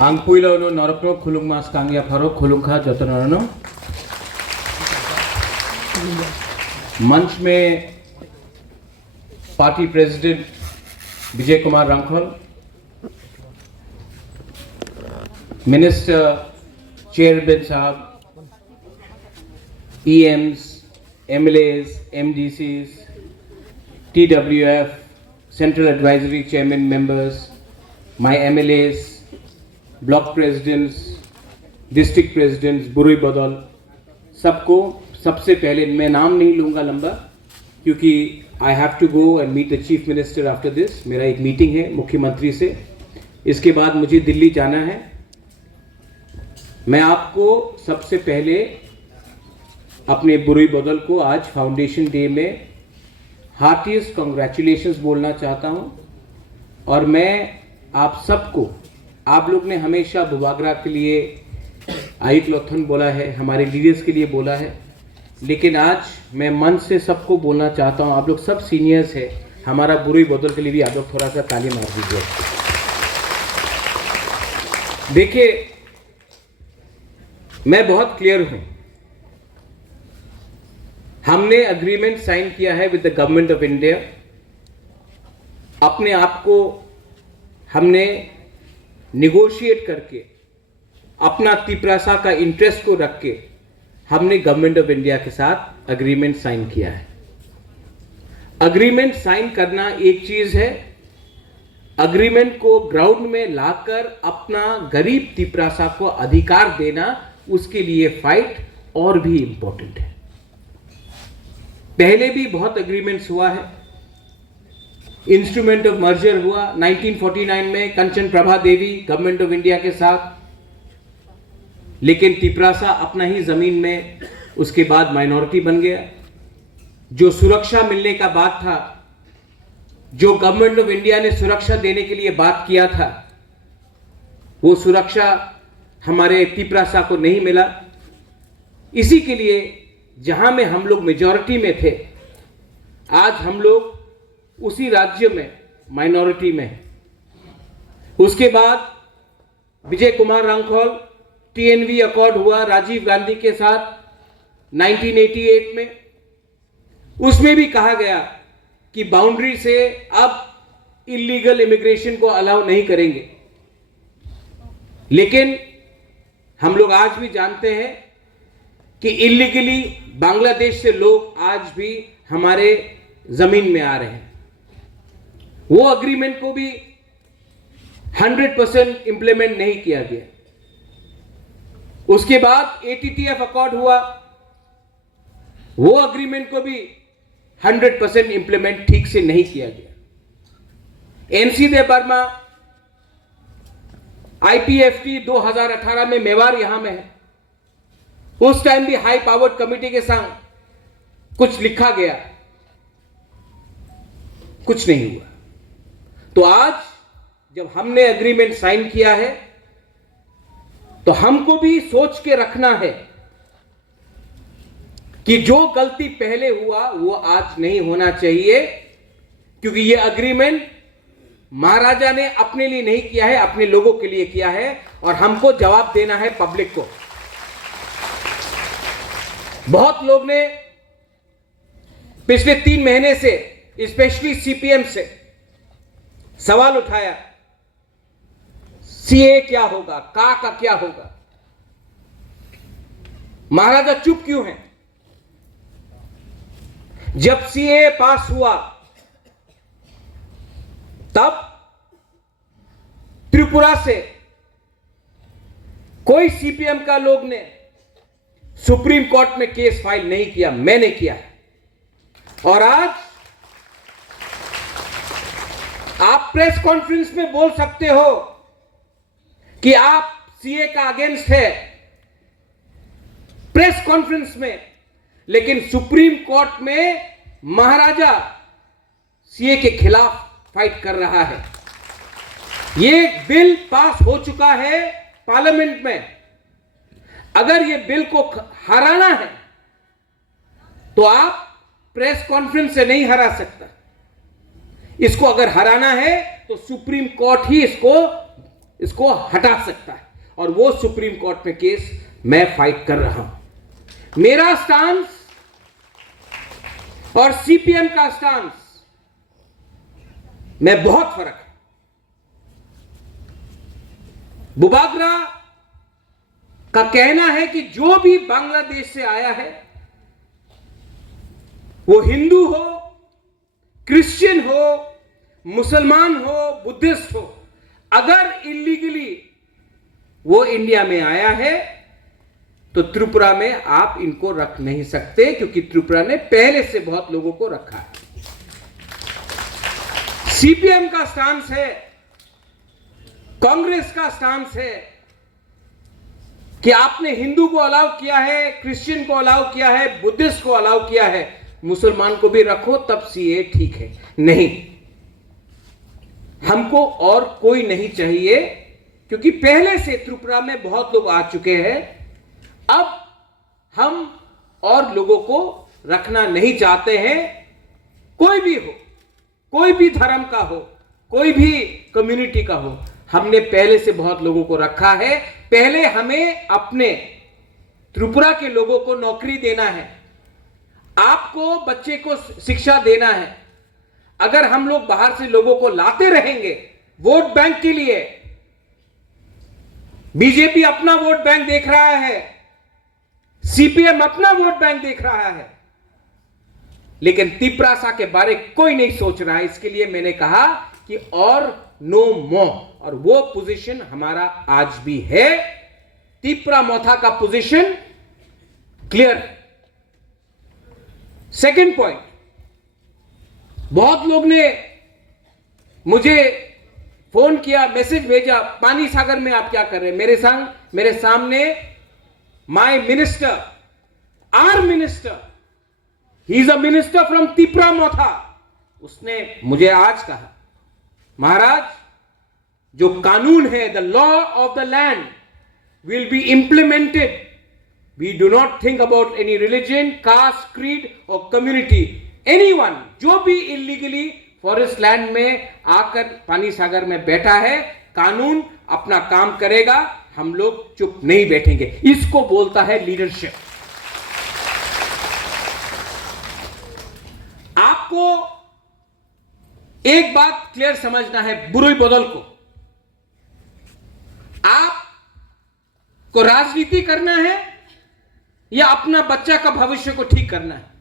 Angpuilo Norokno Kulung Mas Kangya Faro Kulungka Jotonono मंच में party president Vijay Kumar रांखल, minister chairman साहब, EMs, MLAs, MDCs, TWF, Central Advisory Chairman members, my MLAs, block presidents, district presidents, बुरुई बदौल, सबको सबसे पहले मैं नाम नहीं लूँगा लंबा क्योंकि I have to go and meet the chief minister after this. मेरा एक मीटिंग है मुख्यमंत्री से, इसके बाद मुझे दिल्ली जाना है। मैं आपको सबसे पहले अपने बुरुई बदल को आज फाउंडेशन डे में हार्टिएस्ट कॉन्ग्रेचुलेशंस बोलना चाहता हूं। और मैं आप सबको, आप लोग ने हमेशा बुबागरा के लिए आयुक्त लोथन बोला है, हमारे लीडर्स के लिए बोला है, लेकिन आज मैं मन से सबको बोलना चाहता हूं। आप लोग सब सीनियर्स हैं, हमारा बुरुई बदल के लिए भी आप लोग थोड़ा सा ताली मार दीजिए। देखिए, मैं बहुत क्लियर हूं, हमने अग्रीमेंट साइन किया है with the government of India. अपने आप को हमने निगोशिएट करके, अपना तिपरासा का इंटरेस्ट को रख के हमने गवर्नमेंट ऑफ इंडिया के साथ अग्रीमेंट साइन किया है। अग्रीमेंट साइन करना एक चीज है, अग्रीमेंट को ग्राउंड में लाकर अपना गरीब तिपरासा को अधिकार देना, उसके लिए फाइट और भी इंपॉर्टेंट है। पहले भी बहुत अग्रीमेंट्स हुआ है, इंस्ट्रूमेंट ऑफ मर्जर हुआ 1949 में कंचन प्रभा देवी गवर्नमेंट ऑफ इंडिया के साथ, लेकिन तिपरासा अपना ही जमीन में उसके बाद माइनॉरिटी बन गया। जो सुरक्षा मिलने का बात था, जो गवर्नमेंट ऑफ इंडिया ने सुरक्षा देने के लिए बात किया था, वो सुरक्षा हमारे तिपरासा को नहीं मिला। इसी के लिए जहां में हम लोग मेजॉरिटी में थे, आज हम लोग उसी राज्य में माइनॉरिटी में हैं। उसके बाद विजय कुमार रांखल TNV अकॉर्ड हुआ राजीव गांधी के साथ 1988 में, उसमें भी कहा गया कि बाउंड्री से अब इलीगल इमिग्रेशन को अलाउ नहीं करेंगे। लेकिन हम लोग आज भी जानते हैं कि इलीगली बांग्लादेश से लोग आज भी हमारे जमीन में आ रहे हैं। वो अग्रीमेंट को भी 100% इंप्लीमेंट नहीं किया गया। उसके बाद ATTF अकॉर्ड हुआ, वो अग्रीमेंट को भी 100% इंप्लीमेंट ठीक से नहीं किया गया। NC दे बर्मा IPFT 2018 में मेवाड़ यहां में है, उस टाइम भी हाई पावर्ड कमिटी के साथ कुछ लिखा गया, कुछ नहीं हुआ। तो आज जब हमने एग्रीमेंट साइन किया है, तो हमको भी सोच के रखना है कि जो गलती पहले हुआ वो आज नहीं होना चाहिए, क्योंकि ये एग्रीमेंट महाराजा ने अपने लिए नहीं किया है, अपने लोगों के लिए किया है, और हमको जवाब देना है पब्लिक को। बहुत लोग ने पिछले 3 महीने से, स्पेशली CPM से सवाल उठाया, CA क्या होगा, का क्या होगा, महाराजा चुप क्यों हैं? जब CA पास हुआ तब त्रिपुरा से कोई CPM का लोग ने सुप्रीम कोर्ट में केस फाइल नहीं किया, मैंने किया। और आज आप प्रेस कॉन्फ्रेंस में बोल सकते हो कि आप CA का अगेंस्ट है, प्रेस कॉन्फ्रेंस में, लेकिन सुप्रीम कोर्ट में महाराजा CA के खिलाफ फाइट कर रहा है। ये बिल पास हो चुका है पार्लियामेंट में। अगर ये बिल को हराना है तो आप प्रेस कॉन्फ्रेंस से नहीं हरा सकता। इसको अगर हराना है तो सुप्रीम कोर्ट ही इसको इसको हटा सकता है, और वो सुप्रीम कोर्ट में केस मैं फाइट कर रहा हूं। मेरा स्टांस और सीपीएम का स्टांस में बहुत फर्क है। बुबागरा का कहना है कि जो भी बांग्लादेश से आया है, वो हिंदू हो, क्रिश्चियन हो, मुसलमान हो, बुद्धिस्ट हो, अगर इलीगली वो इंडिया में आया है तो त्रिपुरा में आप इनको रख नहीं सकते, क्योंकि त्रिपुरा ने पहले से बहुत लोगों को रखा है। सीपीएम का स्टांस है, कांग्रेस का स्टांस है कि आपने हिंदू को अलाउ किया है, क्रिश्चियन को अलाउ किया है, बुद्धिस्ट को अलाउ किया है, मुसलमान को भी रखो तब सीए ठीक है। नहीं, हमको और कोई नहीं चाहिए, क्योंकि पहले से त्रिपुरा में बहुत लोग आ चुके हैं। अब हम और लोगों को रखना नहीं चाहते हैं। कोई भी हो, कोई भी धर्म का हो, कोई भी कम्युनिटी का हो, हमने पहले से बहुत लोगों को रखा है। पहले हमें अपने त्रिपुरा के लोगों को नौकरी देना है, आपको बच्चे को शिक्षा देना है। अगर हम लोग बाहर से लोगों को लाते रहेंगे वोट बैंक के लिए, बीजेपी अपना वोट बैंक देख रहा है, सीपीएम अपना वोट बैंक देख रहा है, लेकिन तिपरासा के बारे कोई नहीं सोच रहा है। इसके लिए मैंने कहा कि और नो मोर, और वो पोजीशन हमारा आज भी है। तिपरा मोथा का पोजीशन क्लियर है। सेकंड पॉइंट, बहुत लोग ने मुझे फोन किया, मैसेज भेजा, पानी सागर में आप क्या कर रहे हैं। मेरे सामने my minister, our minister, he is a minister from Tipra Motha, उसने मुझे आज कहा, महाराज जो कानून है, the law of the land will be implemented. We do not think about any religion, caste, creed और कम्युनिटी। एनीवन जो भी इलीगली फॉरेस्ट लैंड में आकर पानी सागर में बैठा है, कानून अपना काम करेगा, हम लोग चुप नहीं बैठेंगे। इसको बोलता है लीडरशिप। आपको एक बात क्लियर समझना है, बुरी बदल को। आपको राजनीति करना है या अपना बच्चा का भविष्य को ठीक करना है।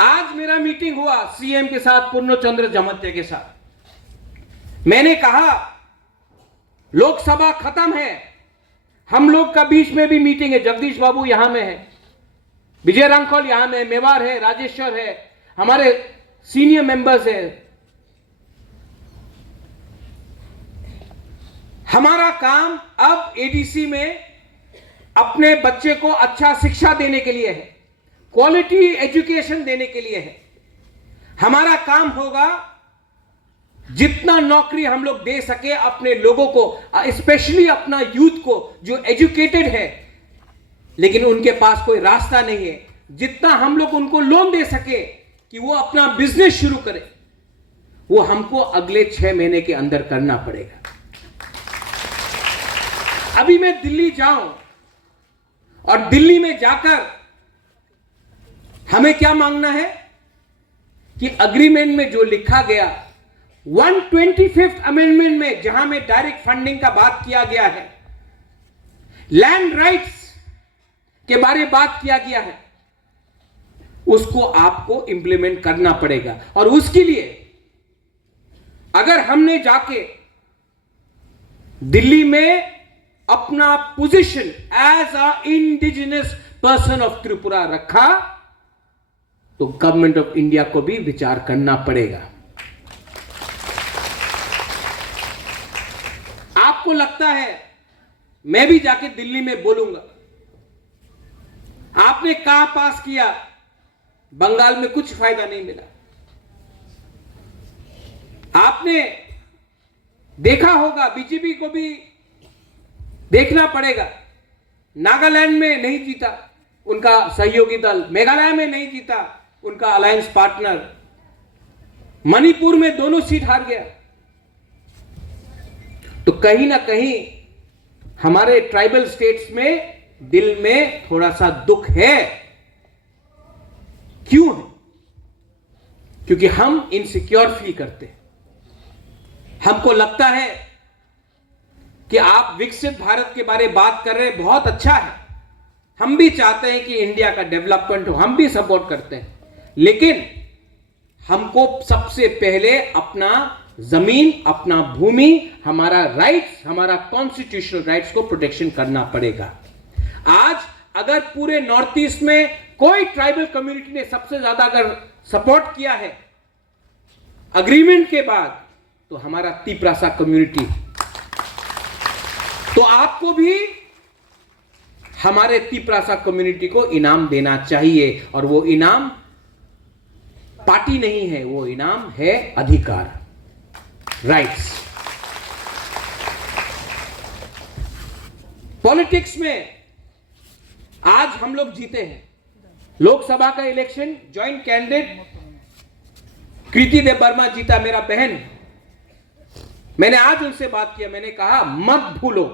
आज मेरा मीटिंग हुआ सीएम के साथ, पूर्ण चंद्र जमत्य के साथ। मैंने कहा लोकसभा खत्म है, हम लोग का बीच में भी मीटिंग है। जगदीश बाबू यहां में है, विजय रांखोल यहां में, मेवार है, राजेश्वर है, हमारे सीनियर मेंबर्स है। हमारा काम अब एडीसी में अपने बच्चे को अच्छा शिक्षा देने के लिए है, क्वालिटी एजुकेशन देने के लिए है। हमारा काम होगा जितना नौकरी हम लोग दे सके अपने लोगों को, स्पेशली अपना यूथ को जो एजुकेटेड है लेकिन उनके पास कोई रास्ता नहीं है, जितना हम लोग उनको लोन दे सके कि वो अपना बिजनेस शुरू करे, वो हमको अगले 6 महीने के अंदर करना पड़ेगा। अभी मैं दिल्ली जाऊं और दिल्ली में जाकर हमें क्या मांगना है कि अग्रीमेंट में जो लिखा गया 125th अमेंडमेंट में, जहां में डायरेक्ट फंडिंग का बात किया गया है, लैंड राइट्स के बारे में बात किया गया है, उसको आपको इंप्लीमेंट करना पड़ेगा। और उसके लिए अगर हमने जाके दिल्ली में अपना position as a indigenous person of Tripura रखा, तो गवर्नमेंट ऑफ इंडिया को भी विचार करना पड़ेगा। आपको लगता है मैं भी जाके दिल्ली में बोलूंगा, आपने कहां पास किया, बंगाल में कुछ फायदा नहीं मिला। आपने देखा होगा, बीजेपी को भी देखना पड़ेगा, नागालैंड में नहीं जीता उनका सहयोगी दल, मेघालय में नहीं जीता उनका अलायंस पार्टनर, मणिपुर में दोनों सीट हार गया। तो कहीं ना कहीं हमारे ट्राइबल स्टेट्स में दिल में थोड़ा सा दुख है। क्यों है? क्योंकि हम इनसिक्योर फील करते हैं। हमको लगता है कि आप विकसित भारत के बारे में बात कर रहे हैं, बहुत अच्छा है, हम भी चाहते हैं कि इंडिया का डेवलपमेंट हो, हम भी सपोर्ट करते हैं, लेकिन हमको सबसे पहले अपना जमीन, अपना भूमि, हमारा राइट्स, हमारा कॉन्स्टिट्यूशनल राइट्स को प्रोटेक्शन करना पड़ेगा। आज अगर पूरे नॉर्थ ईस्ट में कोई ट्राइबल कम्युनिटी ने सबसे ज्यादा अगर सपोर्ट किया है अग्रीमेंट के बाद, तो हमारा तिप्रासा कम्युनिटी। तो आपको भी हमारे तिप्रासा कम्युनिटी को इनाम देना चाहिए, और वो इनाम पार्टी नहीं है, वो इनाम है अधिकार, राइट्स। पॉलिटिक्स में आज हम लोग जीते हैं। लोकसभा का इलेक्शन ज्वाइंट कैंडिडेट कृति देव वर्मा जीता, मेरा बहन। मैंने आज उनसे बात किया, मैंने कहा मत भूलो,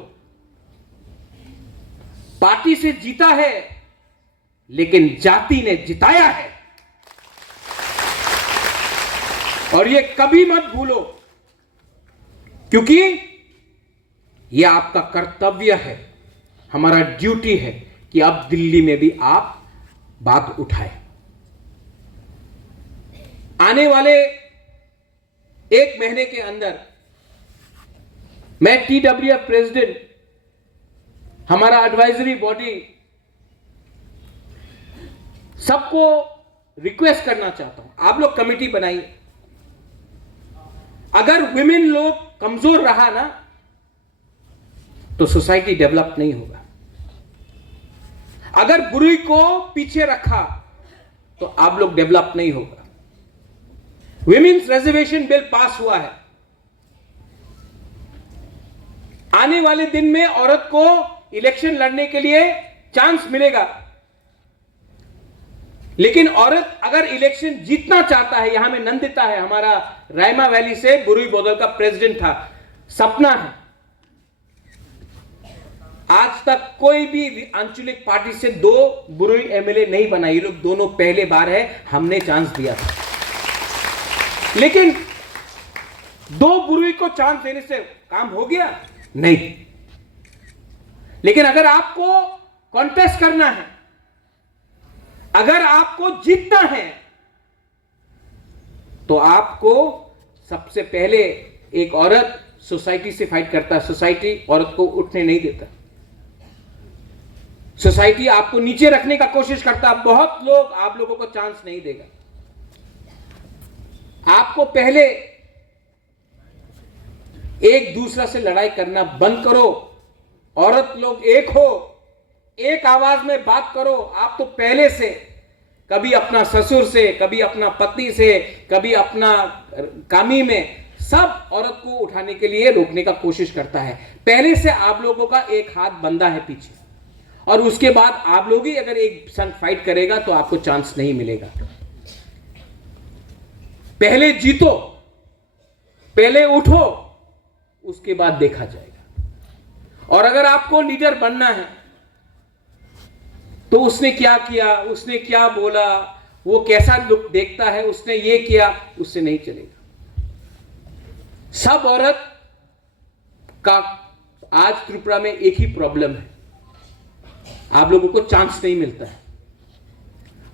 पार्टी से जीता है लेकिन जाति ने जिताया है, और ये कभी मत भूलो, क्योंकि ये आपका कर्तव्य है, हमारा ड्यूटी है कि अब दिल्ली में भी आप बात उठाएं। आने वाले 1 महीने के अंदर मैं TWF प्रेसिडेंट, हमारा एडवाइजरी बॉडी, सबको रिक्वेस्ट करना चाहता हूं, आप लोग कमेटी बनाइए। अगर विमेन लोग कमजोर रहा ना, तो सोसाइटी डेवलप नहीं होगा। अगर बुरी को पीछे रखा तो आप लोग डेवलप नहीं होगा। विमेन्स रिजर्वेशन बिल पास हुआ है, आने वाले दिन में औरत को इलेक्शन लड़ने के लिए चांस मिलेगा, लेकिन औरत अगर इलेक्शन जीतना चाहता है, यहां में नंदिता है, हमारा रायमा वैली से बुरुई बोदल का प्रेसिडेंट था, सपना है। आज तक कोई भी आंचलिक पार्टी से 2 बुरुई एमएलए नहीं बना, ये लोग दोनों पहले बार है, हमने चांस दिया था। लेकिन 2 बुरुई को चांस देने से काम हो गया? नहीं। लेकिन अगर आपको कॉन्टेस्ट करना है, अगर आपको जीतना है, तो आपको सबसे पहले एक औरत सोसाइटी से फाइट करता है। सोसाइटी औरत को उठने नहीं देता, सोसाइटी आपको नीचे रखने का कोशिश करता है। बहुत लोग आप लोगों को चांस नहीं देगा। आपको पहले एक दूसरे से लड़ाई करना बंद करो, औरत लोग एक हो, एक आवाज में बात करो। आप तो पहले से कभी अपना ससुर से, कभी अपना पति से, कभी अपना कामी में, सब औरत को उठाने के लिए रोकने का कोशिश करता है। पहले से आप लोगों का एक हाथ बंधा है पीछे, और उसके बाद आप लोग ही अगर एक संग फाइट करेगा तो आपको चांस नहीं मिलेगा। पहले जीतो, पहले उठो, उसके बाद देखा जाएगा। और अगर आपको लीडर बनना है तो उसने क्या किया, उसने क्या बोला, वो कैसा लुक देखता है, उसने ये किया, उससे नहीं चलेगा। सब औरत का आज त्रिपुरा में एक ही प्रॉब्लम है, आप लोगों को चांस नहीं मिलता है,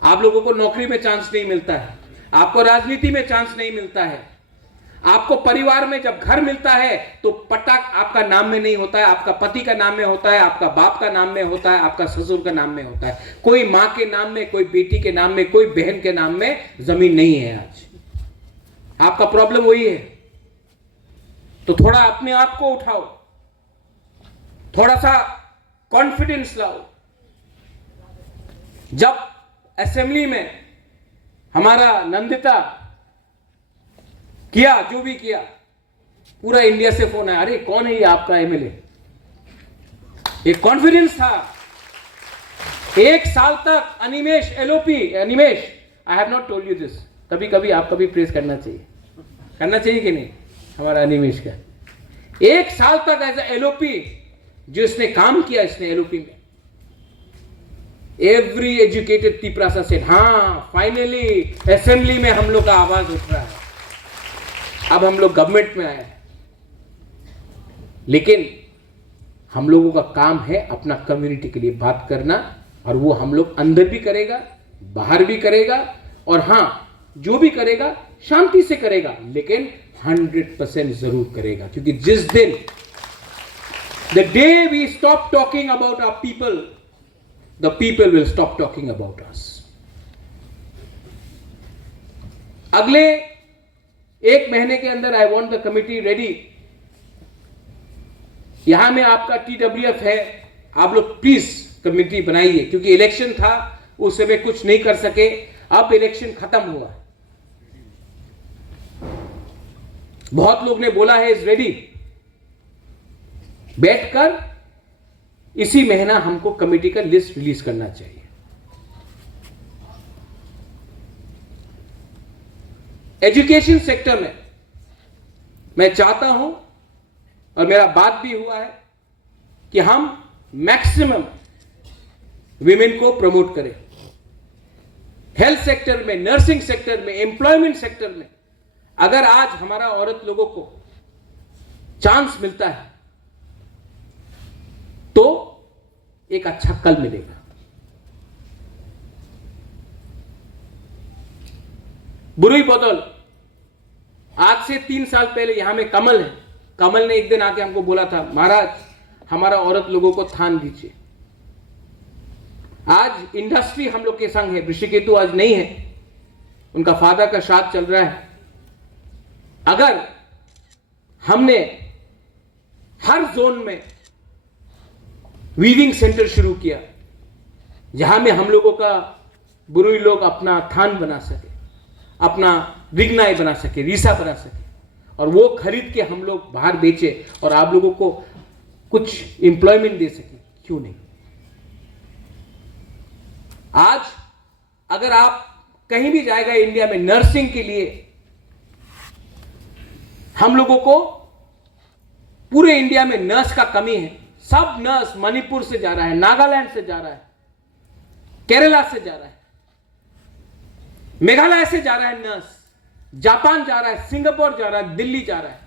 आप लोगों को नौकरी में चांस नहीं मिलता है, आपको राजनीति में चांस नहीं मिलता है, आपको परिवार में जब घर मिलता है तो पटक आपका नाम में नहीं होता है, आपका पति का नाम में होता है, आपका बाप का नाम में होता है, आपका ससुर का नाम में होता है। कोई मां के नाम में, कोई बेटी के नाम में, कोई बहन के नाम में जमीन नहीं है। आज आपका प्रॉब्लम वही है। तो थोड़ा अपने आप को उठाओ, थोड़ा सा कॉन्फिडेंस लाओ। जब असेंबली में हमारा नंदिता किया जो भी किया, पूरा इंडिया से फोन आया, अरे कौन है ये आपका एमएलए। एक कॉन्फिडेंस था। 1 साल तक Animesh LOP, Animesh, I have not told you this, कभी कभी आपका भी प्रेस करना चाहिए कि नहीं, हमारा अनिमेश का 1 साल तक एज एलओपी जो इसने काम किया, इसने एलओपी में एवरी एजुकेटेड तिपरासा सेड, हाँ फाइनली असेंबली में हम लोग का आवाज उठ रहा है, अब हम लोग गवर्नमेंट में आए हैं। लेकिन हम लोगों का काम है अपना कम्युनिटी के लिए बात करना, और वो हम लोग अंदर भी करेगा, बाहर भी करेगा, और हां जो भी करेगा शांति से करेगा, लेकिन 100% जरूर करेगा। क्योंकि जिस दिन the day we stop talking about our people, the people will stop talking about us. अगले 1 महीने के अंदर I want the committee ready. यहां में आपका TWF है, आप लोग प्लीज कमिटी बनाइए, क्योंकि इलेक्शन था उस समय कुछ नहीं कर सके, अब इलेक्शन खत्म हुआ। बहुत लोग ने बोला है इज रेडी, बैठकर इसी महीना हमको कमेटी का लिस्ट रिलीज करना चाहिए। एजुकेशन सेक्टर में मैं चाहता हूं, और मेरा बात भी हुआ है, कि हम मैक्सिमम विमेन को प्रमोट करें। हेल्थ सेक्टर में, नर्सिंग सेक्टर में, एम्प्लॉयमेंट सेक्टर में अगर आज हमारा औरत लोगों को चांस मिलता है तो एक अच्छा कल मिलेगा। बुरुई बदल, आज से 3 साल पहले यहां में कमल है, कमल ने एक दिन आके हमको बोला था, महाराज हमारा औरत लोगों को थान दीजिए। आज इंडस्ट्री हम लोग के संग है, ऋषिकेतु आज नहीं है, उनका फादर का श्राद्ध चल रहा है। अगर हमने हर जोन में वीविंग सेंटर शुरू किया, जहां में हम लोगों का बुरुई लोग अपना थान बना सके, अपना रिगनाई बना सके, रीसा बना सके, और वो खरीद के हम लोग बाहर बेचे और आप लोगों को कुछ एम्प्लॉयमेंट दे सके, क्यों नहीं। आज अगर आप कहीं भी जाएगा इंडिया में नर्सिंग के लिए, हम लोगों को पूरे इंडिया में नर्स का कमी है। सब नर्स मणिपुर से जा रहा है, नागालैंड से जा रहा है, केरला से जा रहा है, मेघालय से जा रहा है नर्स, जापान जा रहा है, सिंगापुर जा रहा है, दिल्ली जा रहा है।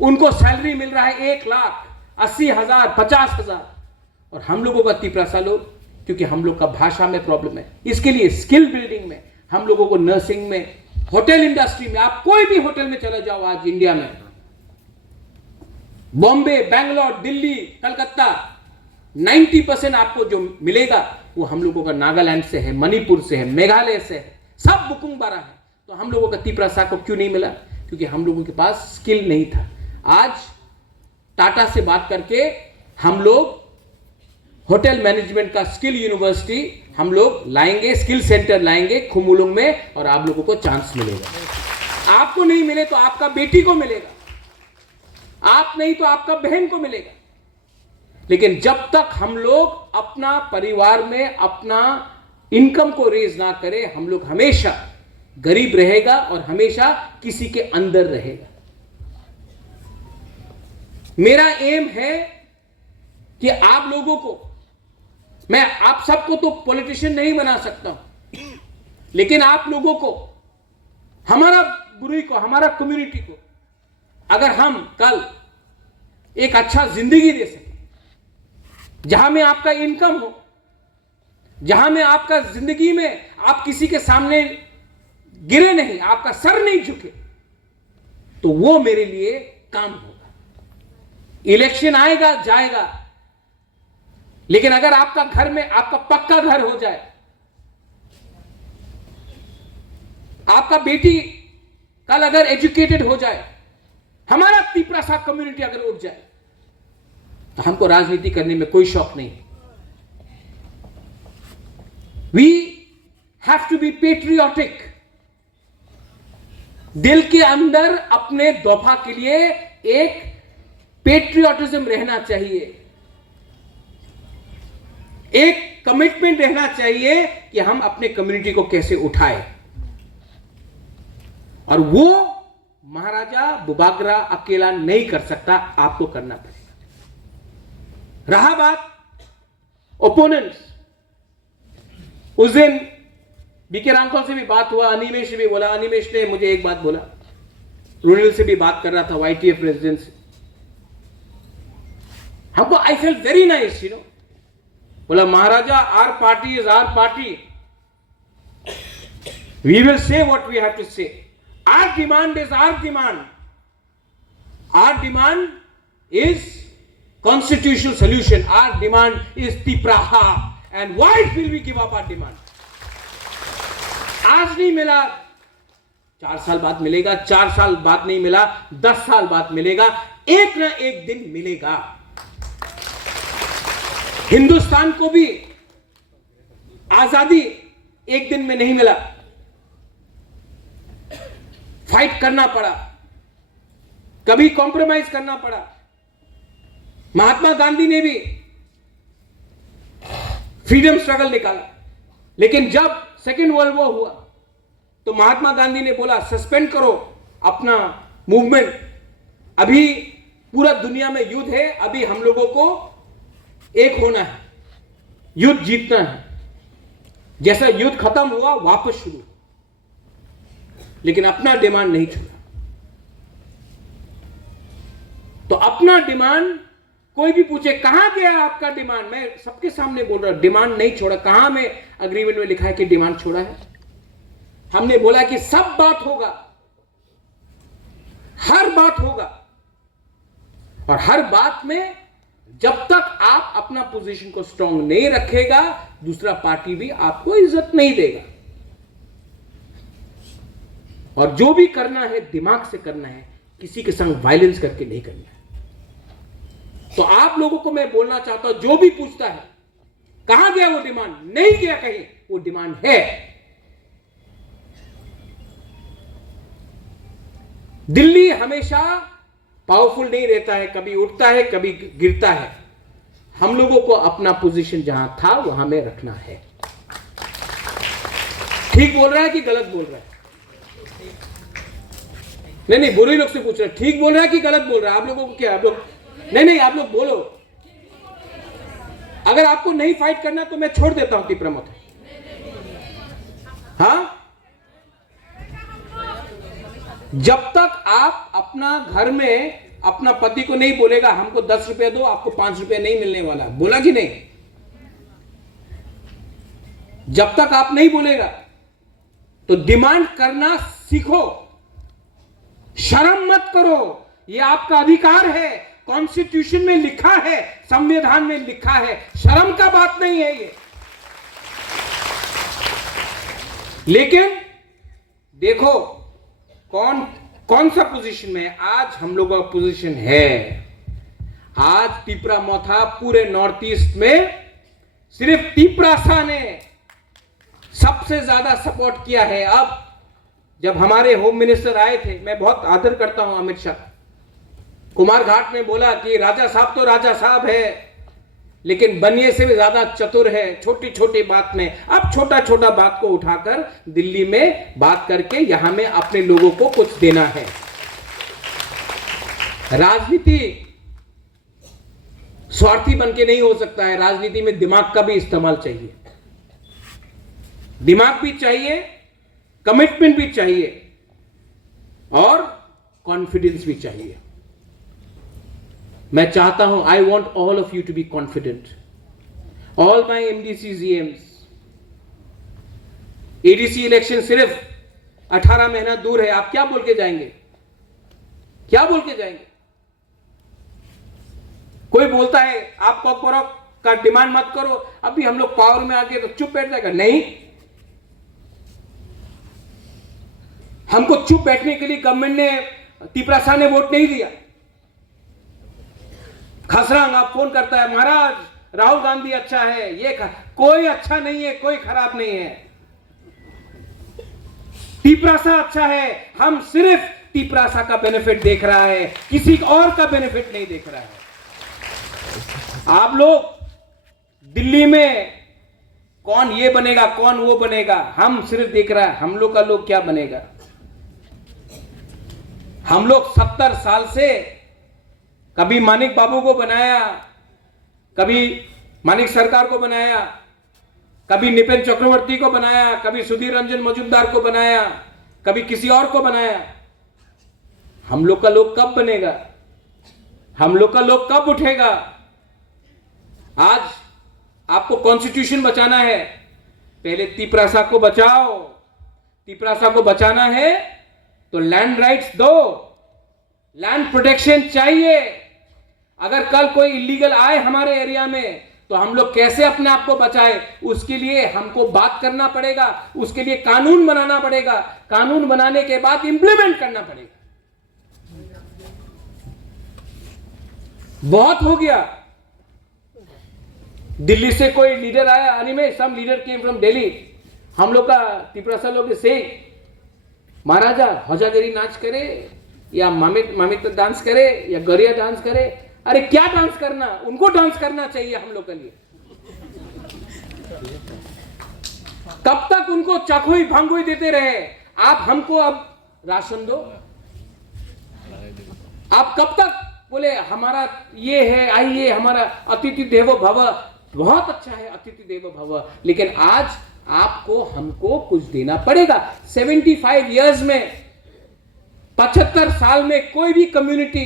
उनको सैलरी मिल रहा है 1,80,000, 50,000, और हम लोगों का तिपरासा लोग, क्योंकि हम लोग का भाषा में प्रॉब्लम है, इसके लिए स्किल बिल्डिंग में हम लोगों को, नर्सिंग में, होटल इंडस्ट्री में, आप कोई भी होटल में चले जाओ आज इंडिया में, बॉम्बे, बैंगलोर, दिल्ली, कलकत्ता, 90% आपको जो मिलेगा वो हम लोगों का नागालैंड से है, मणिपुर से है, मेघालय से है, सब बुकुंग बारा है। तो हम लोगों का तिपरासा को क्यों नहीं मिला? क्योंकि हम लोगों के पास स्किल नहीं था। आज टाटा से बात करके हम लोग होटल मैनेजमेंट का स्किल यूनिवर्सिटी हम लोग लाएंगे, स्किल सेंटर लाएंगे खुमुलुंग में, और आप लोगों को चांस मिलेगा। आपको नहीं मिले तो आपका बेटी को मिलेगा, आप नहीं तो आपका बहन को मिलेगा। लेकिन जब तक हम लोग अपना परिवार में अपना इनकम को रेज ना करें, हम लोग हमेशा गरीब रहेगा और हमेशा किसी के अंदर रहेगा। मेरा एम है कि आप लोगों को, मैं आप सबको तो पॉलिटिशियन नहीं बना सकता हूं, लेकिन आप लोगों को, हमारा बुरुई को, हमारा कम्युनिटी को अगर हम कल एक अच्छा जिंदगी दे सके, जहां में आपका इनकम हो, जहां में आपका जिंदगी में आप किसी के सामने गिरे नहीं, आपका सर नहीं झुके, तो वो मेरे लिए काम होगा। इलेक्शन आएगा जाएगा, लेकिन अगर आपका घर में आपका पक्का घर हो जाए, आपका बेटी कल अगर एजुकेटेड हो जाए, हमारा तिपरासा कम्युनिटी अगर उठ जाए, तो हमको राजनीति करने में कोई शौक नहीं। We have to be patriotic. दिल के अंदर अपने दफा के लिए एक पेट्रियोटिज्म रहना चाहिए, एक कमिटमेंट रहना चाहिए कि हम अपने कम्युनिटी को कैसे उठाए, और वो महाराजा बुबागरा अकेला नहीं कर सकता, आपको करना पड़ेगा। रहा बात ओपोनेंट्स, उस दिन बीके रामकौल से भी बात हुआ, अनिमेश से भी बोला। अनिमेश ने मुझे एक बात बोला, रुनिल से भी बात कर रहा था, YTF प्रेसिडेंट से। हमको I felt very nice, you know, बोला महाराजा our party is our party, we will say what we have to say, our demand is our demand, our demand is constitutional solution, our demand is Tipraha, and why will we give up our demand? आज नहीं मिला, 4 साल बाद मिलेगा, 4 साल बाद नहीं मिला, 10 साल बाद मिलेगा, एक ना एक दिन मिलेगा। हिंदुस्तान को भी आजादी एक दिन में नहीं मिला, फाइट करना पड़ा, कभी कॉम्प्रोमाइज करना पड़ा। महात्मा गांधी ने भी फ्रीडम स्ट्रगल निकाला, लेकिन जब सेकेंड वर्ल्ड वॉर हुआ तो महात्मा गांधी ने बोला सस्पेंड करो अपना मूवमेंट, अभी पूरा दुनिया में युद्ध है, अभी हम लोगों को एक होना है, युद्ध जीतना है। जैसा युद्ध खत्म हुआ वापस शुरू, लेकिन अपना डिमांड नहीं छोड़ा। तो अपना डिमांड, कोई भी पूछे कहां गया आपका डिमांड, मैं सबके सामने बोल रहा हूं, डिमांड नहीं छोड़ा। कहां में अग्रीमेंट में लिखा है कि डिमांड छोड़ा है? हमने बोला कि सब बात होगा, हर बात होगा, और हर बात में जब तक आप अपना पोजीशन को स्ट्रांग नहीं रखेगा, दूसरा पार्टी भी आपको इज्जत नहीं देगा। और जो भी करना है दिमाग से करना है, किसी के संग वायलेंस करके नहीं करना है। तो आप लोगों को मैं बोलना चाहता हूं, जो भी पूछता है कहां गया वो डिमांड, नहीं गया कहीं, वो डिमांड है। दिल्ली हमेशा पावरफुल नहीं रहता है, कभी उठता है कभी गिरता है। हम लोगों को अपना पोजीशन जहां था वहां में रखना है। ठीक बोल रहा है कि गलत बोल रहा है? नहीं, बुरे लोग से पूछ रहे हैं, ठीक बोल रहा है कि गलत बोल रहा है? आप लोगों को क्या, आप लोग नहीं, आप लोग बोलो। अगर आपको नहीं फाइट करना तो मैं छोड़ देता हूं तिप्रमोद। हाँ, जब तक आप अपना घर में अपना पति को नहीं बोलेगा हमको 10 रुपए दो, आपको 5 रुपए नहीं मिलने वाला, बोला कि नहीं? जब तक आप नहीं बोलेगा तो डिमांड करना सीखो, शर्म मत करो, यह आपका अधिकार है, कॉन्स्टिट्यूशन में लिखा है, संविधान में लिखा है, शर्म का बात नहीं है ये। लेकिन देखो कौन सा पोजीशन में है आज हम लोगों का पोजीशन है। आज तिपरा मोथा पूरे नॉर्थ ईस्ट में सिर्फ तिपरासा ने सबसे ज्यादा सपोर्ट किया है। अब जब हमारे होम मिनिस्टर आए थे, मैं बहुत आदर करता हूं अमित शाह, कुमार घाट में बोला कि राजा साहब तो राजा साहब है, लेकिन बनिए से भी ज्यादा चतुर है छोटी छोटी बात में। अब छोटा छोटा बात को उठाकर दिल्ली में बात करके यहां में अपने लोगों को कुछ देना है। राजनीति स्वार्थी बनके नहीं हो सकता है, राजनीति में दिमाग का भी इस्तेमाल चाहिए, दिमाग भी चाहिए, कमिटमेंट भी चाहिए और कॉन्फिडेंस भी चाहिए। मैं चाहता हूं, I want all of you to be confident, all my MDCs, EMs। ADC election सिर्फ 18 महीना दूर है, आप क्या बोल के जाएंगे? क्या बोल के जाएंगे? कोई बोलता है आप कॉर्पोरेट का डिमांड मत करो, अभी हम लोग पावर में आके तो चुप बैठ जाएगा। नहीं, हमको चुप बैठने के लिए गवर्नमेंट ने, तिपरासा ने वोट नहीं दिया। खसरंग आप फोन करता है, महाराज राहुल गांधी अच्छा है, ये कोई अच्छा नहीं है, कोई खराब नहीं है, तिपरासा अच्छा है। हम सिर्फ तिपरासा का बेनिफिट देख रहा है, किसी और का बेनिफिट नहीं देख रहा है। आप लोग दिल्ली में कौन ये बनेगा कौन वो बनेगा, हम सिर्फ देख रहा है हम लोग का लोग क्या बनेगा। हम लोग 70 साल से कभी मानिक बाबू को बनाया, कभी मानिक सरकार को बनाया, कभी निपेन चक्रवर्ती को बनाया, कभी सुधीर रंजन मजूमदार को बनाया, कभी किसी और को बनाया। हम लोग का लोग कब बनेगा? हम लोग का लोग कब उठेगा? आज आपको कॉन्स्टिट्यूशन बचाना है, पहले तिपरासा को बचाओ। तिपरासा को बचाना है तो लैंड राइट्स दो, लैंड प्रोटेक्शन चाहिए। अगर कल कोई इलीगल आए हमारे एरिया में तो हम लोग कैसे अपने आप को बचाए? उसके लिए हमको बात करना पड़ेगा, उसके लिए कानून बनाना पड़ेगा, कानून बनाने के बाद इंप्लीमेंट करना पड़ेगा। बहुत हो गया। दिल्ली से कोई लीडर आया, अनिमेश, सम लीडर केम फ्रॉम दिल्ली। हम लोग का तिपरासा लोग से महाराजा हौजागिरी नाच करे या मामित डांस करे या गरिया डांस करे। अरे क्या डांस करना, उनको डांस करना चाहिए हम लोग के लिए। कब तक उनको चखोई भांगोई देते रहे? आप हमको अब राशन दो। आप कब तक बोले हमारा ये है, आइए हमारा अतिथि देवो भव। बहुत अच्छा है अतिथि देवो भव, लेकिन आज आपको हमको कुछ देना पड़ेगा। 75 इयर्स में, 75 साल में कोई भी कम्युनिटी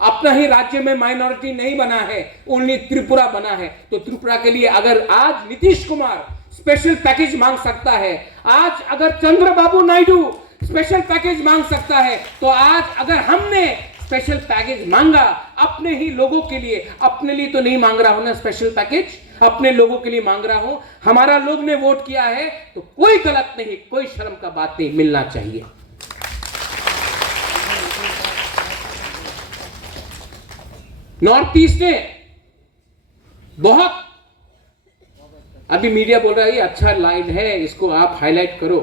अपना ही राज्य में माइनॉरिटी नहीं बना है, ओनली त्रिपुरा बना है। तो त्रिपुरा के लिए अगर आज नीतीश कुमार स्पेशल पैकेज मांग सकता है, आज अगर चंद्रबाबू नायडू स्पेशल पैकेज मांग सकता है, तो आज अगर हमने स्पेशल पैकेज मांगा अपने ही लोगों के लिए, अपने लिए तो नहीं मांग रहा हूं ना स्पेशल पैकेज, अपने लोगों के लिए मांग रहा हूं। हमारा लोग ने वोट किया है तो कोई गलत नहीं, कोई शर्म का बात नहीं, मिलना चाहिए। नॉर्थ ईस्ट ने बहुत, अभी मीडिया बोल रहा है ये अच्छा लाइन है, इसको आप हाईलाइट करो।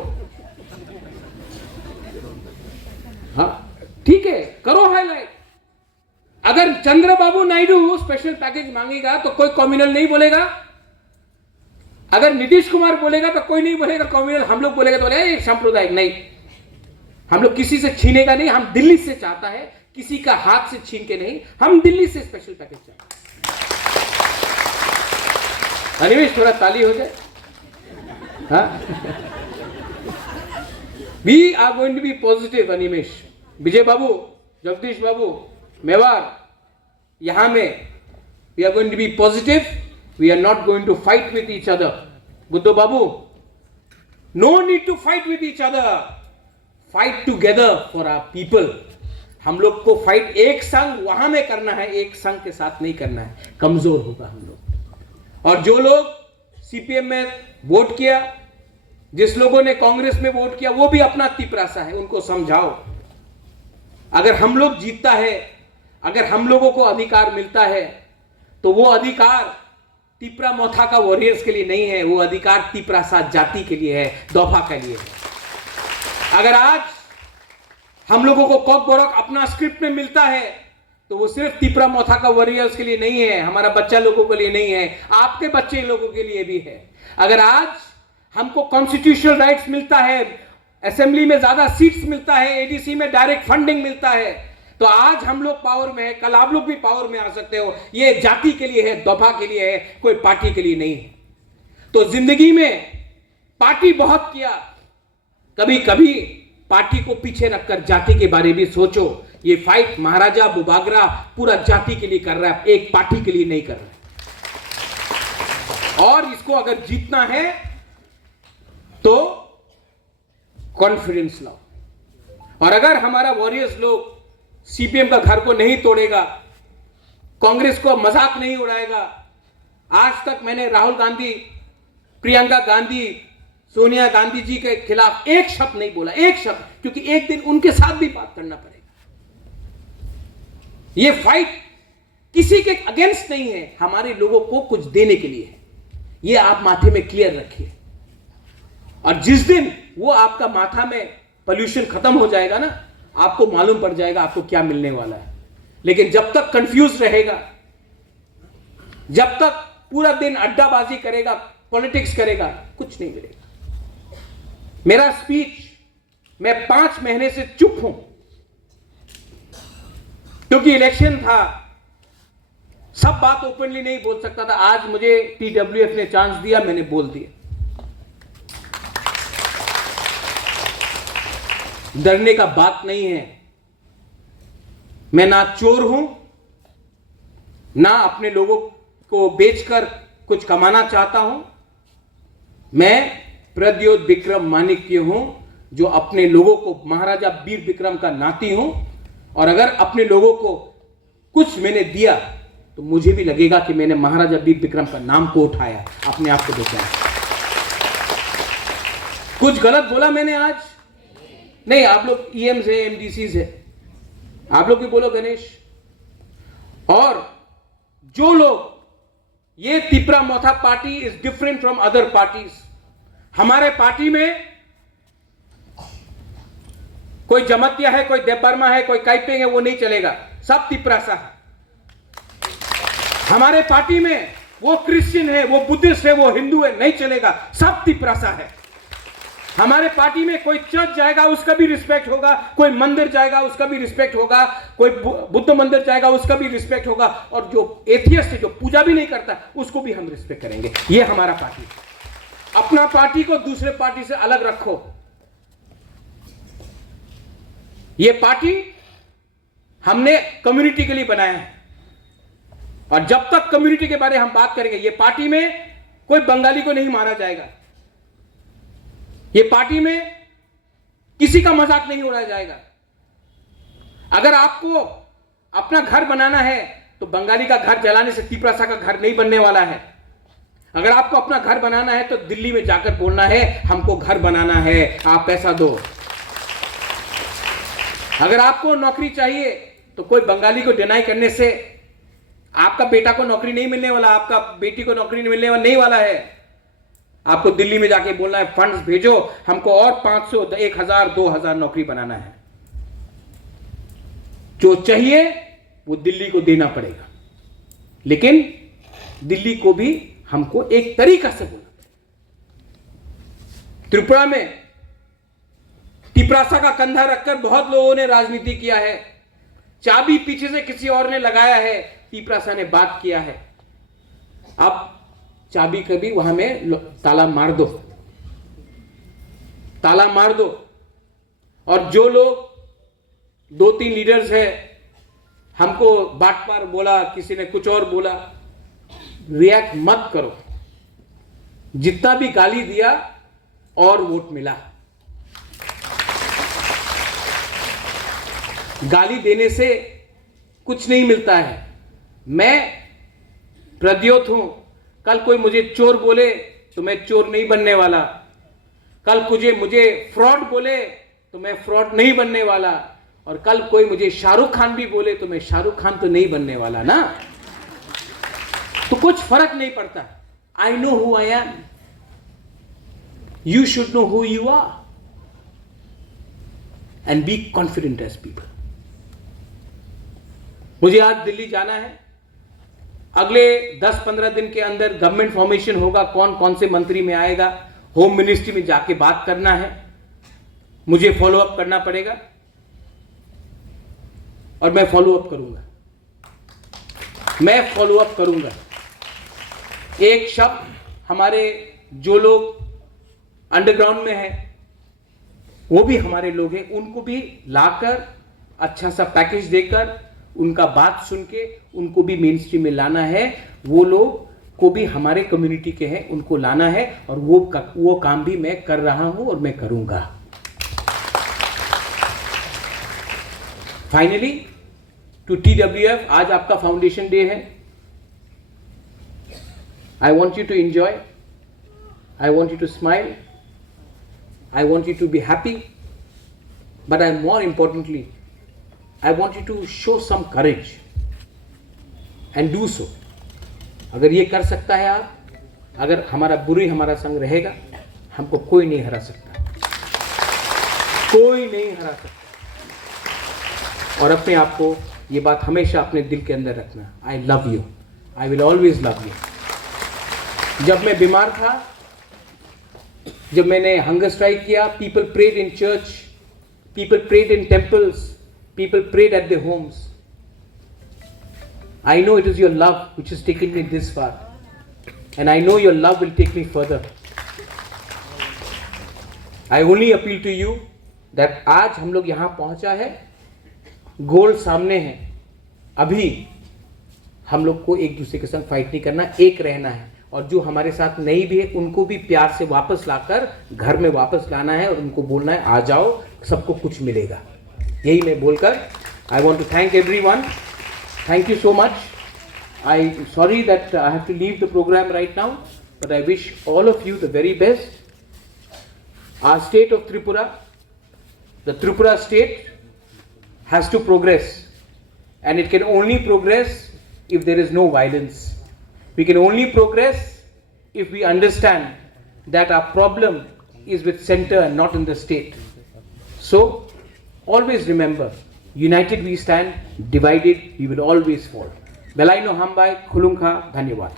हाँ ठीक है, करो हाईलाइट। अगर चंद्रबाबू नायडू स्पेशल पैकेज मांगेगा तो कोई कम्युनल नहीं बोलेगा। अगर नीतीश कुमार बोलेगा तो कोई नहीं बोलेगा कम्युनल। हम लोग बोलेगा तो बोले सांप्रदायिक। नहीं, हम लोग किसी से छीनेगा नहीं। हम दिल्ली से चाहता है, किसी का हाथ से छीन के नहीं, हम दिल्ली से स्पेशल पैकेज चाहते हैं। अनिमेश थोड़ा ताली हो जाए। हाँ, we are going to be positive. Animesh, Vijay Babu, Jagdish Babu, Mewar, यहां में we are going to be positive. We are not going to fight with each other. Buddho Babu, no need to fight with each other, fight together for our people. हम लोग को fight एक संग वहां में करना है, एक संग के साथ नहीं करना है, कमजोर होगा हम लोग। और जो लोग सीपीएम में वोट किया, जिस लोगों ने कांग्रेस में वोट किया, वो भी अपना तिपरासा है, उनको समझाओ। अगर हम लोग जीतता है, अगर हम लोगों को अधिकार मिलता है, तो वो अधिकार तिपरा मोथा का वॉरियर्स के लिए नहीं है, वो अधिकार तिपरासा जाति के लिए है, दोफा के लिए है। अगर आज हम लोगों को कॉक बोरक अपना स्क्रिप्ट में मिलता है तो वो सिर्फ तिपरा मोथा का वॉरियर्स के लिए नहीं है, हमारा बच्चा लोगों के लिए नहीं है, आपके बच्चे लोगों के लिए भी है। अगर आज हमको कॉन्स्टिट्यूशनल राइट्स मिलता है, असेंबली में ज्यादा सीट्स मिलता है, एडीसी में डायरेक्ट फंडिंग मिलता है, तो आज हम लोग पावर में है, कल आप लोग भी पावर में आ सकते हो। ये जाति के लिए है, दोफा के लिए है, कोई पार्टी के लिए नहीं है। तो जिंदगी में पार्टी बहुत किया, कभी कभी पार्टी को पीछे रखकर जाति के बारे में सोचो। ये फाइट महाराजा बुबागरा पूरा जाति के लिए कर रहा है, एक पार्टी के लिए नहीं कर रहा है। और इसको अगर जीतना है तो कॉन्फिडेंस लाओ। और अगर हमारा वॉरियर्स लोग सीपीएम का घर को नहीं तोड़ेगा, कांग्रेस को मजाक नहीं उड़ाएगा। आज तक मैंने राहुल गांधी, प्रियंका गांधी, सोनिया गांधी जी के खिलाफ एक शब्द नहीं बोला, एक शब्द, क्योंकि एक दिन उनके साथ भी बात करना पड़ेगा। ये फाइट किसी के अगेंस्ट नहीं है, हमारे लोगों को कुछ देने के लिए है। ये आप माथे में क्लियर रखिए। और जिस दिन वो आपका माथा में पोल्यूशन खत्म हो जाएगा ना, आपको मालूम पड़ जाएगा आपको क्या मिलने वाला है। लेकिन जब तक कंफ्यूज रहेगा, जब तक पूरा दिन अड्डाबाजी करेगा, पॉलिटिक्स करेगा, कुछ नहीं मिलेगा। मेरा स्पीच, मैं 5 महीने से चुप हूं, क्योंकि इलेक्शन था, सब बात ओपनली नहीं बोल सकता था। आज मुझे टीडब्ल्यूएफ ने चांस दिया, मैंने बोल दिया। डरने का बात नहीं है। मैं ना चोर हूं, ना अपने लोगों को बेचकर कुछ कमाना चाहता हूं। मैं प्रद्योत विक्रम माणिक्य हूं, जो अपने लोगों को महाराजा वीर विक्रम का नाती हूं। और अगर अपने लोगों को कुछ मैंने दिया तो मुझे भी लगेगा कि मैंने महाराजा वीर विक्रम का नाम को उठाया, अपने आप को बचाया। कुछ गलत बोला मैंने आज? नहीं। आप लोग ईएम्स है, एमडीसीज है, आप लोग भी बोलो गणेश। और जो लोग, ये Tipra Motha party is different from other parties. हमारे पार्टी में कोई जमतिया है, कोई देवबर्मा है, कोई काइपेंग है, वो नहीं चलेगा। सब तिपरासा है। हमारे पार्टी में वो क्रिश्चियन है, वो बुद्धिस्ट है, वो हिंदू है, नहीं चलेगा। सब तिपरासा है। हमारे पार्टी में कोई चर्च जाएगा उसका भी रिस्पेक्ट होगा, कोई मंदिर जाएगा उसका भी रिस्पेक्ट होगा, कोई बुद्ध मंदिर जाएगा उसका भी रिस्पेक्ट होगा, और जो एथियस्ट है, जो पूजा भी नहीं करता, उसको भी हम रिस्पेक्ट करेंगे। ये हमारा पार्टी। अपना पार्टी को दूसरे पार्टी से अलग रखो। ये पार्टी हमने कम्युनिटी के लिए बनाया है, और जब तक कम्युनिटी के बारे में हम बात करेंगे, ये पार्टी में कोई बंगाली को नहीं मारा जाएगा। ये पार्टी में किसी का मजाक नहीं उड़ाया जाएगा। अगर आपको अपना घर बनाना है तो बंगाली का घर जलाने से तिपरासा का घर नहीं बनने वाला है। अगर आपको अपना घर बनाना है तो दिल्ली में जाकर बोलना है, हमको घर बनाना है, आप पैसा दो। अगर आपको नौकरी चाहिए तो कोई बंगाली को डिनाई करने से आपका बेटा को नौकरी नहीं मिलने वाला, आपका बेटी को नौकरी नहीं मिलने वाला, नहीं वाला है। आपको दिल्ली में जाके बोलना है, फंड्स भेजो, हमको और 500, 1000, 2000 नौकरी बनाना है। जो चाहिए वो दिल्ली को देना पड़ेगा, लेकिन दिल्ली को भी हमको एक तरीका से बोलना। त्रिपुरा में तिपरासा का कंधा रखकर बहुत लोगों ने राजनीति किया है। चाबी पीछे से किसी और ने लगाया है, तिपरासा ने बात किया है। अब चाबी कभी वहां में ताला मार दो, ताला मार दो। और जो लोग 2-3 लीडर्स हैं, हमको बाट पार बोला, किसी ने कुछ और बोला, रिएक्ट मत करो। जितना भी गाली दिया और वोट मिला। गाली देने से कुछ नहीं मिलता है। मैं प्रद्योत हूं। कल कोई मुझे चोर बोले तो मैं चोर नहीं बनने वाला। कल मुझे फ्रॉड बोले तो मैं फ्रॉड नहीं बनने वाला। और कल कोई मुझे शाहरुख खान भी बोले तो मैं शाहरुख खान तो नहीं बनने वाला ना। तो कुछ फर्क नहीं पड़ता। I know who I am, you should know who you are, and be confident as people. मुझे आज दिल्ली जाना है। अगले 10-15 दिन के अंदर गवर्नमेंट फॉर्मेशन होगा, कौन कौन से मंत्री में आएगा, होम मिनिस्ट्री में जाके बात करना है, मुझे फॉलो अप करना पड़ेगा और मैं फॉलो अप करूंगा। मैं फॉलो अप करूंगा। एक शब्द हमारे जो लोग अंडरग्राउंड में हैं, वो भी हमारे लोग हैं, उनको भी लाकर अच्छा सा पैकेज देकर उनका बात सुन के उनको भी मेन स्ट्रीम में लाना है। वो लोग को भी हमारे कम्युनिटी के हैं, उनको लाना है, और वो काम भी मैं कर रहा हूं और मैं करूंगा। फाइनली टू TWF, आज आपका फाउंडेशन डे है। I want you to enjoy, I want you to smile, I want you to be happy, but I more importantly I want you to show some courage and do so. अगर ये कर सकता है आप, अगर हमारा बुरी हमारा संग रहेगा, हमको कोई नहीं हरा सकता, कोई नहीं हरा सकता। और अपने आप को ये बात हमेशा अपने दिल के अंदर रखना। I love you, I will always love you. जब मैं बीमार था, जब मैंने हंगर स्ट्राइक किया, people prayed in church, people prayed in temples, people prayed at their homes. I know it is your love which has taken me this far. And I know your love will take me further. I only appeal to you that आज हम लोग यहाँ पहुँचा है, गोल सामने है, अभी हम लोग को एक दूसरे के संग फाइट नहीं करना, एक रहना है, और जो हमारे साथ नहीं भी है उनको भी प्यार से वापस लाकर घर में वापस लाना है और उनको बोलना है आ जाओ, सबको कुछ मिलेगा। यही मैं बोलकर I want to thank everyone. Thank you so much. I'm sorry that I have to leave the program right now, but I wish all of you the very best. Our state of Tripura, the Tripura state has to progress, and it can only progress if there is no violence. We can only progress if we understand that our problem is with center and not in the state. So always remember, united we stand, divided we will always fall. Belaino Hambai, Khulungkha, Dhanyawad.